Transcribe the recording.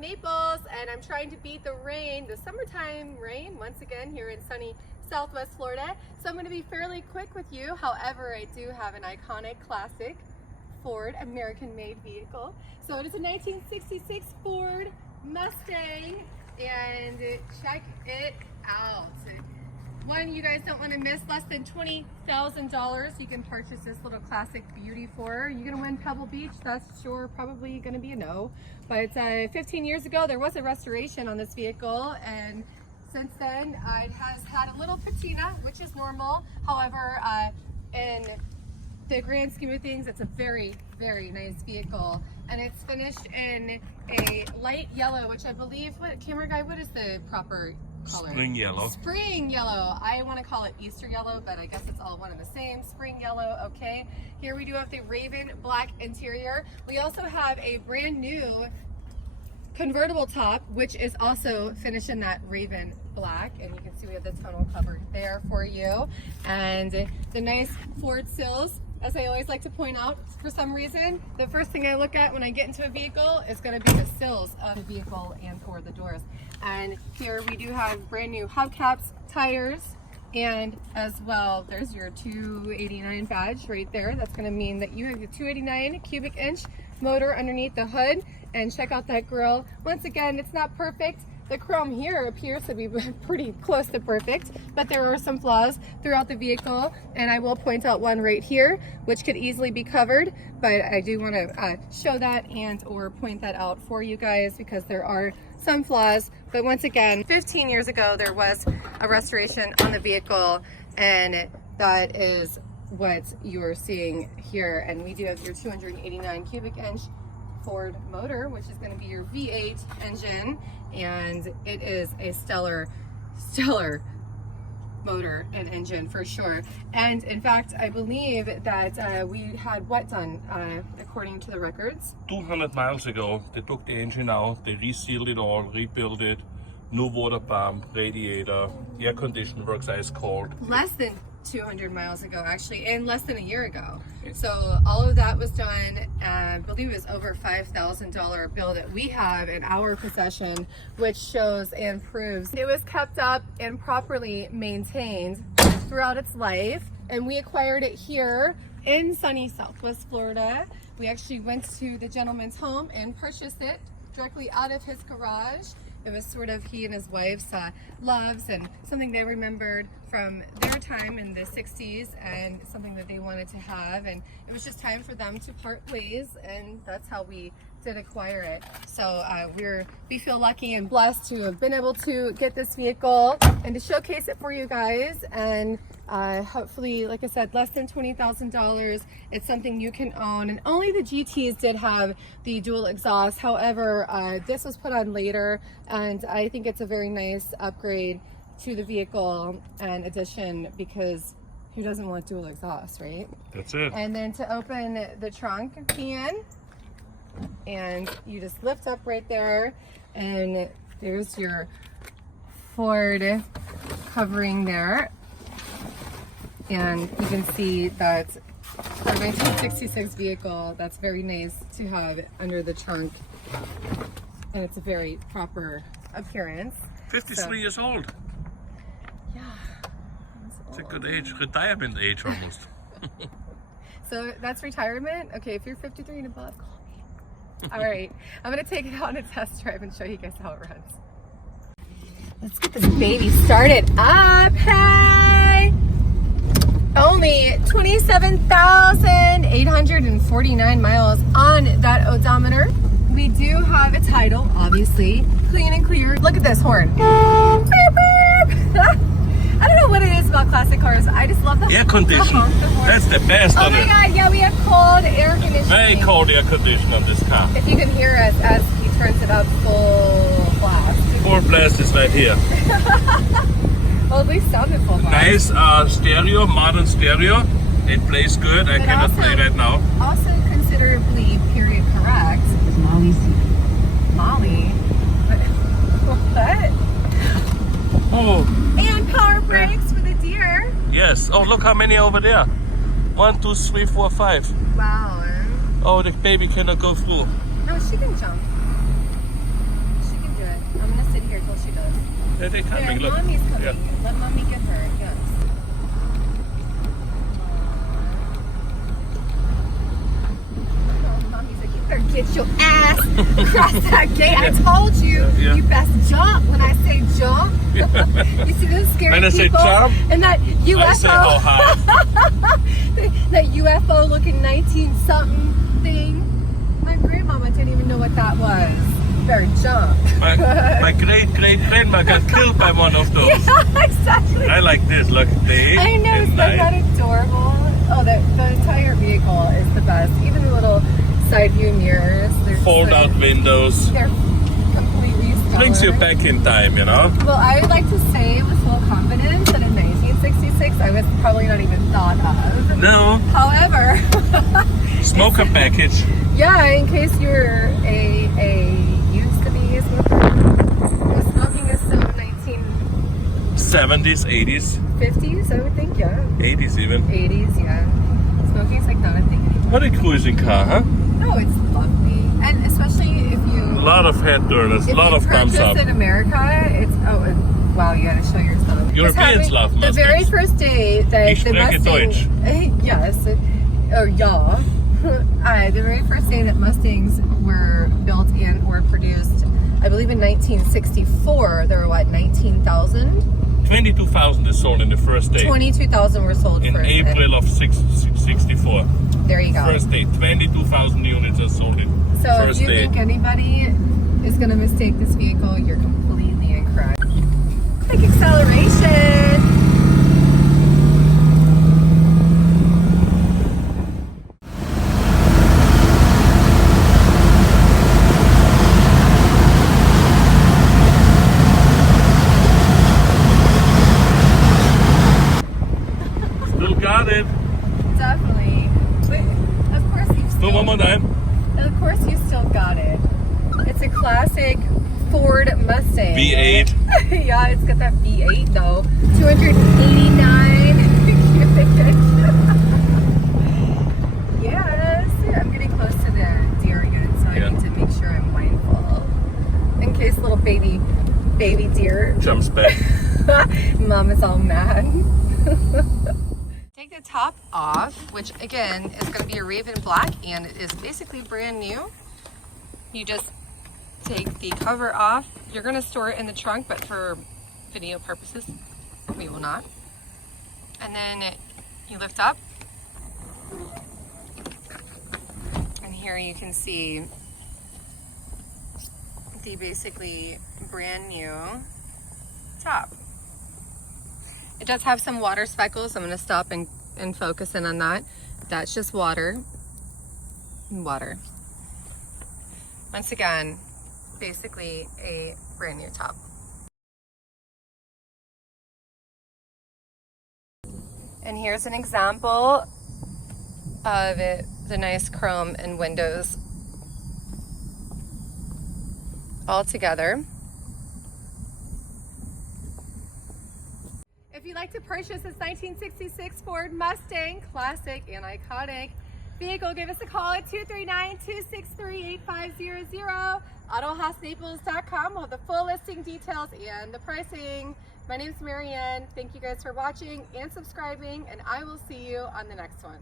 Naples, and I'm trying to beat the rain, the summertime rain, once again here in sunny Southwest Florida. So I'm going to be fairly quick with you. However, I do have an iconic classic Ford American-made vehicle. So it is a 1966 Ford Mustang, and check it out. One you guys don't want to miss, less than $20,000 you can purchase this little classic beauty for. You're going to win Pebble Beach, that's sure probably going to be a no. But 15 years ago there was a restoration on this vehicle, and since then it has had a little patina, which is normal. However, in the grand scheme of things, it's a very, very nice vehicle, and it's finished in a light yellow, which I believe, what camera guy, what is the proper color? Spring yellow. Spring yellow. I want to call it Easter yellow, but I guess it's all one and the same. Spring yellow. Okay. Here we do have the raven black interior. We also have a brand new convertible top, which is also finished in that raven black, and you can see we have the tonal covered there for you, and the nice Ford sills. As I always like to point out, for some reason, the first thing I look at when I get into a vehicle is going to be the sills of the vehicle and for the doors. And here we do have brand new hubcaps, tires, and as well, there's your 289 badge right there. That's going to mean that you have your 289 cubic inch motor underneath the hood. And check out that grille. Once again, it's not perfect. The chrome here appears to be pretty close to perfect, but there are some flaws throughout the vehicle, and I will point out one right here, which could easily be covered, but I do want to show that and or point that out for you guys because there are some flaws. But once again, 15 years ago, there was a restoration on the vehicle, and that is what you're seeing here. And we do have your 289 cubic inch Ford motor, which is going to be your V8 engine, and it is a stellar motor and engine for sure. And in fact, I believe that we had what done according to the records? 200 miles ago, they took the engine out, they resealed it all, rebuilt it, new water pump, radiator, air condition works ice cold. Less than 200 miles ago, actually, and less than a year ago. So all of that was done. I believe it was over $5,000 bill that we have in our possession, which shows and proves it was kept up and properly maintained throughout its life. And we acquired it here in sunny Southwest Florida. We actually went to the gentleman's home and purchased it directly out of his garage. It was sort of he and his wife's loves and something they remembered from their time in the 60s and something that they wanted to have, and it was just time for them to part ways, and that's how we did acquire it. So we feel lucky and blessed to have been able to get this vehicle and to showcase it for you guys, and hopefully, like I said, less than $20,000. It's something you can own, and only the GTs did have the dual exhaust. However, this was put on later, and I think it's a very nice upgrade to the vehicle and addition, because who doesn't want dual exhaust, right? That's it. And then to open the trunk can, and you just lift up right there, and there's your Ford covering there, and you can see that for a 1966 vehicle, that's very nice to have under the trunk, and it's a very proper appearance. 53 years old. Yeah, It's a good age, retirement age almost. So that's retirement. Okay, if you're 53 and above, call me. All right, I'm gonna take it out on a test drive and show you guys how it runs. Let's get this baby started up. Hey! Only 27,849 miles on that odometer. We do have a title, obviously, clean and clear. Look at this horn. I don't know what it is about classic cars. I just love the Air conditioning. That's the best Oh on my it. God, yeah, we have cold air conditioning. Very cold air conditioning on this car. If you can hear us as he turns it up full blast. Full blast is right here. Well, at least sounded full blast. Nice stereo, modern stereo. It plays good. I But cannot also- play right now. Also considerably period correct. Molly? What? Oh, And power brakes for the deer. yes. Oh, look how many over there. 1, 2, 3, 4, 5. Wow. Oh, the baby cannot go through. No, she can jump. They're coming. There, Look. mommy's coming. Yeah. Let mommy get her. Yes. Oh, mommy's like, you better get your ass across that gate. I told you, Yeah. you best jump when I say jump. You see those scary When I say people? jump, And that UFO. I say oh hi. That UFO looking 19-something thing. My grandmama didn't even know what that was. Better jump. My great-great-grandma got killed by one of those. Yeah, exactly. I like this. Look, day I know, and isn't night. that adorable? Oh, the entire vehicle is the best. Even the little side view mirrors. They're just Fold-out windows. They're completely stellar. Brings you back in time, you know? Well, I would like to say with full confidence that in 1966 I was probably not even thought of. No. However, Smoker package. yeah, in case you're a used to be a smoker, well, smoking is so 70s, 80s, 1950s, I would think, yeah. 80s even. 80s, yeah. Smoking's like not a thing anymore. What a cruising car, huh? No, it's lovely, and especially if you A lot of head turners, a lot of thumbs up. in America, it's wow, you gotta show yourself. Europeans love The Mustangs. very first day that Ich the spreche Mustang, Deutsch. yes, or ja, the very first day that Mustangs were built and were produced, I believe in 1964, there were what, 19,000? 22,000 is sold in the first day. 22,000 were sold In first. April of 64. There you go. First day, 22,000 units are sold in So first if you day. think anybody is going to mistake this vehicle, you're completely incorrect. Quick acceleration. Still got it. Definitely. But of course you Do still. one more time. Of course you still got it. It's a classic Ford Mustang. V8. Yeah, it's got that V8 though. 289 cubic inches. Yes, I'm getting close to the deer again, so I Yeah. need to make sure I'm mindful in case little baby deer Jumps back. Mom is all mad. Take the top off, which again is going to be a Raven Black, and it is basically brand new. You just take the cover off. You're going to store it in the trunk, but for video purposes, we will not. And then you lift up, and here you can see the basically brand new top. It does have some water speckles. I'm going to stop and focus in on that. That's just water. Water. Once again, basically a brand new top. And here's an example of it, the nice chrome and windows all together. If you'd like to purchase this 1966 Ford Mustang, classic and iconic vehicle, give us a call at 239-263-8500. Autohausnaples.com will have the full listing details and the pricing. My name is MaryAnn. Thank you guys for watching and subscribing, and I will see you on the next one.